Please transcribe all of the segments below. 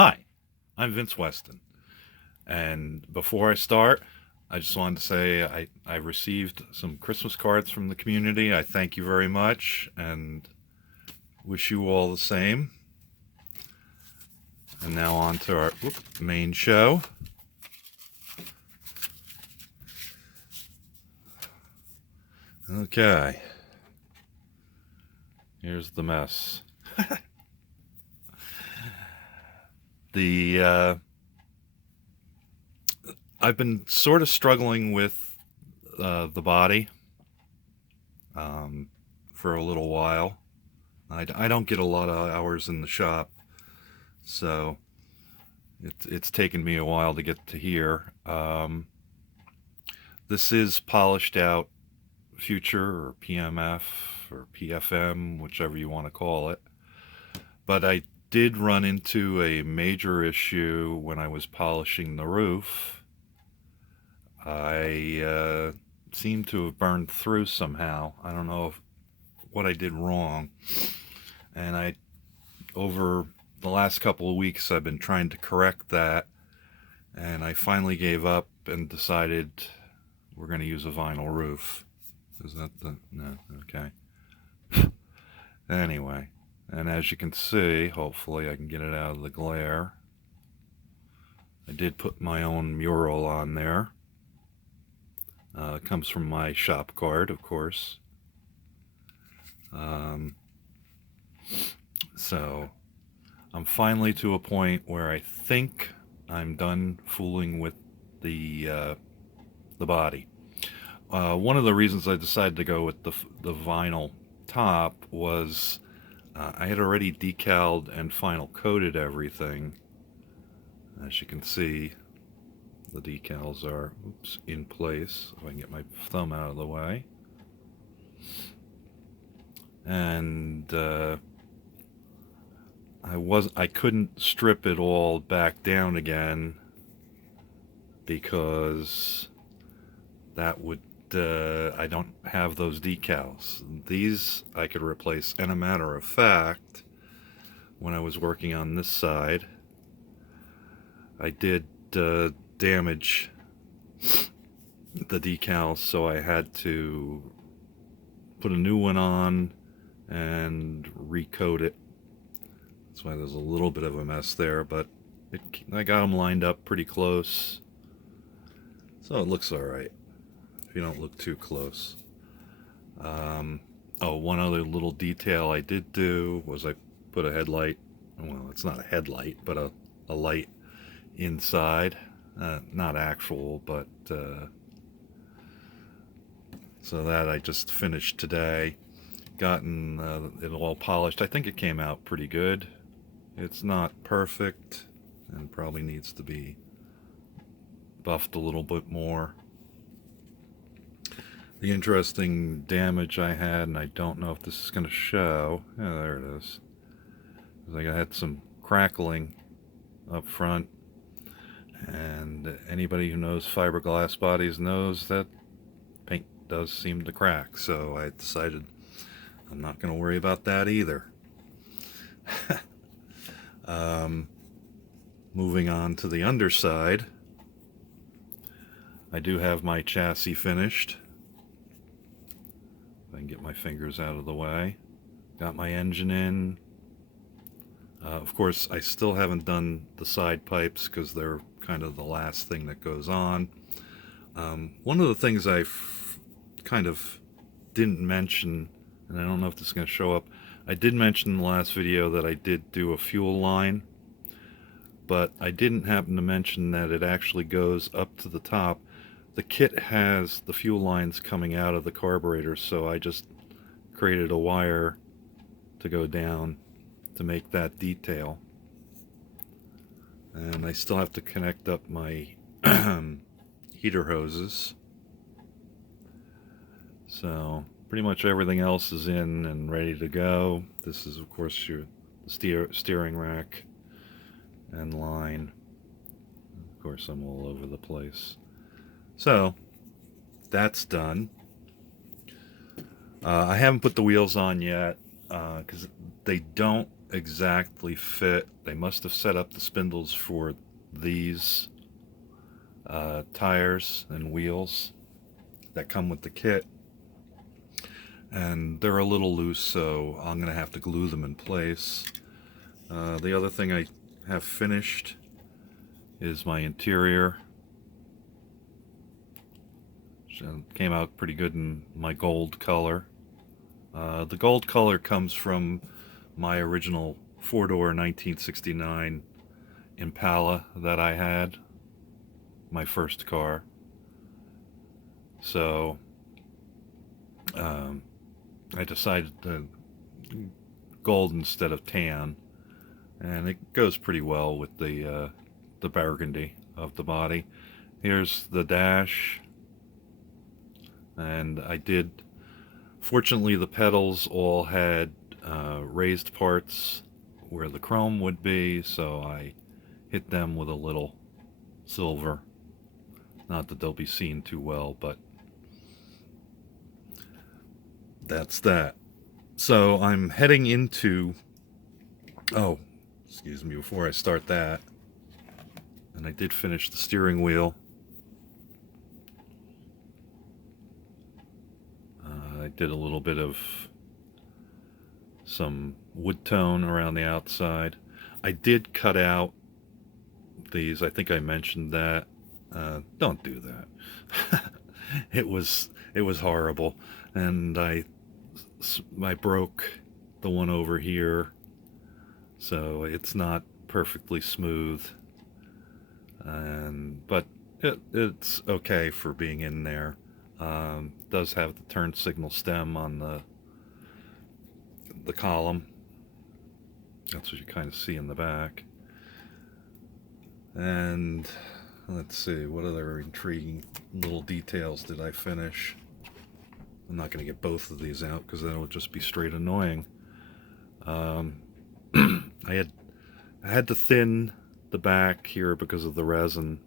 Hi, I'm Vince Weston, and before I start, I just wanted to say I received some Christmas cards from the community. I thank you very much and wish you all the same. And now on to our main show. Okay, here's the mess. The I've been sort of struggling with the body um, for a little while. I don't get a lot of hours in the shop, so it's taken me a while to get to here. This is polished out future or PMF or PFM, whichever you want to call it. But I did run into a major issue when I was polishing the roof. I seem to have burned through somehow. I don't know what I did wrong. And over the last couple of weeks, I've been trying to correct that. And I finally gave up and decided we're going to use a vinyl roof. Is that the. No, okay. Anyway, and as you can see, hopefully I can get it out of the glare. I did put my own mural on there. It comes from my shop card, of course. Um, so I'm finally to a point where I think I'm done fooling with the body. One of the reasons I decided to go with the vinyl top was I had already decaled and final coated everything. As you can see, the decals are in place. If I can get my thumb out of the way. And I couldn't strip it all back down again because that would I don't have those decals. These I could replace. And a matter of fact, when I was working on this side, I did damage the decals, so I had to put a new one on and recoat it. That's why there's a little bit of a mess there, but I got them lined up pretty close, so it looks all right if you don't look too close. Um, oh, one other little detail I did do was I put a headlight. Well, it's not a headlight, but a light inside. Not actual, but so that I just finished today. Gotten it all polished. I think it came out pretty good. It's not perfect and probably needs to be buffed a little bit more. The interesting damage I had, and I don't know if this is going to show. Yeah, there it is. I had some crackling up front, and anybody who knows fiberglass bodies knows that paint does seem to crack. So I decided I'm not going to worry about that either. um, Moving on to the underside, I do have my chassis finished. If I can get my fingers out of the way. Got my engine in. Of course, I still haven't done the side pipes because they're kind of the last thing that goes on. One of the things kind of didn't mention, and I don't know if this is going to show up, I did mention in the last video that I did do a fuel line, but I didn't happen to mention that it actually goes up to the top. The kit has the fuel lines coming out of the carburetor, so I just created a wire to go down to make that detail. And I still have to connect up my heater hoses. So pretty much everything else is in and ready to go. This is, of course, your steering rack and line. Of course, I'm all over the place. So that's done. I haven't put the wheels on yet because they don't exactly fit. They must have set up the spindles for these tires and wheels that come with the kit, and they're a little loose, so I'm gonna have to glue them in place. The other thing I have finished is my interior. So it came out pretty good in my gold color. The gold color comes from my original four-door 1969 Impala that I had, my first car. So I decided to gold instead of tan, and it goes pretty well with the burgundy of the body. Here's the dash, and I did. Fortunately, the pedals all had raised parts where the chrome would be, so I hit them with a little silver. Not that they'll be seen too well, but that's that. So I'm heading into, oh, excuse me, before I start that, and I did finish the steering wheel. I did a little bit of some wood tone around the outside. I did cut out these. I think I mentioned that. Don't do that. it was horrible, and I broke the one over here, so it's not perfectly smooth. But it's okay for being in there. Does have the turn signal stem on the column. That's what you kind of see in the back. And let's see, what other intriguing little details did I finish? I'm not going to get both of these out because that would just be straight annoying. I had to thin the back here because of the resin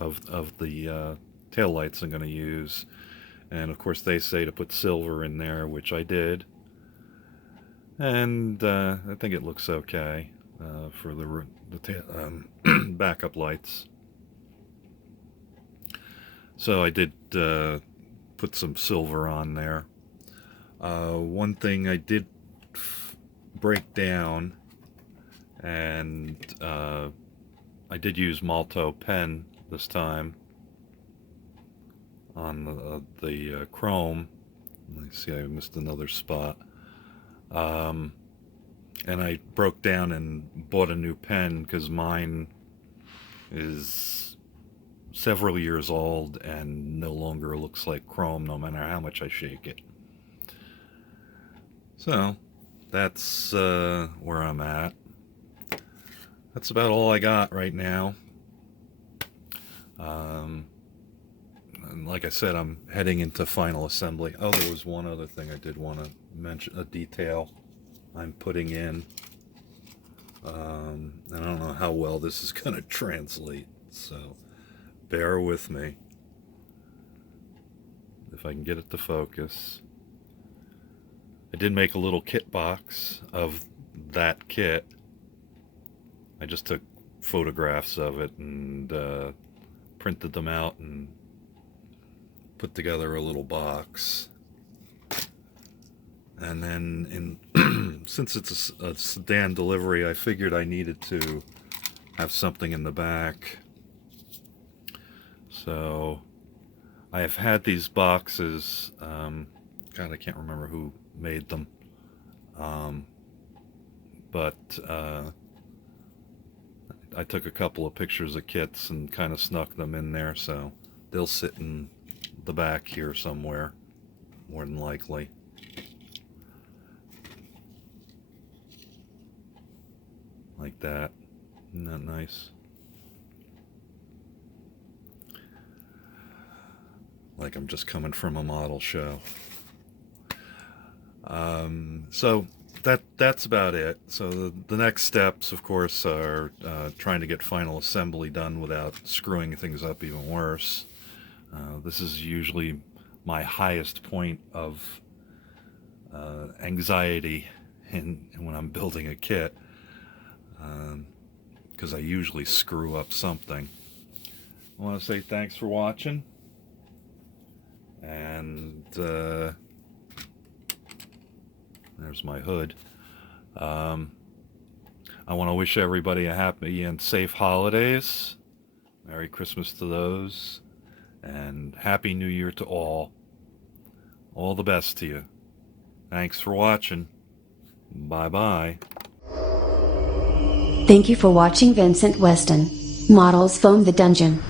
of the tail lights I'm going to use, and of course they say to put silver in there, which I did, and I think it looks okay for the backup lights. So I did put some silver on there. One thing I did break down, and I did use Malto pen this time on the chrome. Let me see, I missed another spot. And I broke down and bought a new pen because mine is several years old and no longer looks like chrome no matter how much I shake it. So that's where I'm at. That's about all I got right now. And like I said, I'm heading into final assembly. Oh, there was one other thing I did want to mention, a detail I'm putting in. And I don't know how well this is going to translate, so bear with me. If I can get it to focus. I did make a little kit box of that kit. I just took photographs of it and printed them out and put together a little box. And then since it's a sedan delivery, I figured I needed to have something in the back. So I have had these boxes. God, I can't remember who made them. But I took a couple of pictures of kits and kind of snuck them in there, so they'll sit in the back here somewhere, more than likely. Like that. Isn't that nice? Like I'm just coming from a model show. So that's about it. So the next steps, of course, are trying to get final assembly done without screwing things up even worse. This is usually my highest point of anxiety when I'm building a kit, because I usually screw up something. I want to say thanks for watching, and there's my hood. I want to wish everybody a happy and safe holidays. Merry Christmas to those, and Happy New Year to all. All the best to you. Thanks for watching. Bye-bye. Thank you for watching Vincent Weston, Models Foam the Dungeon.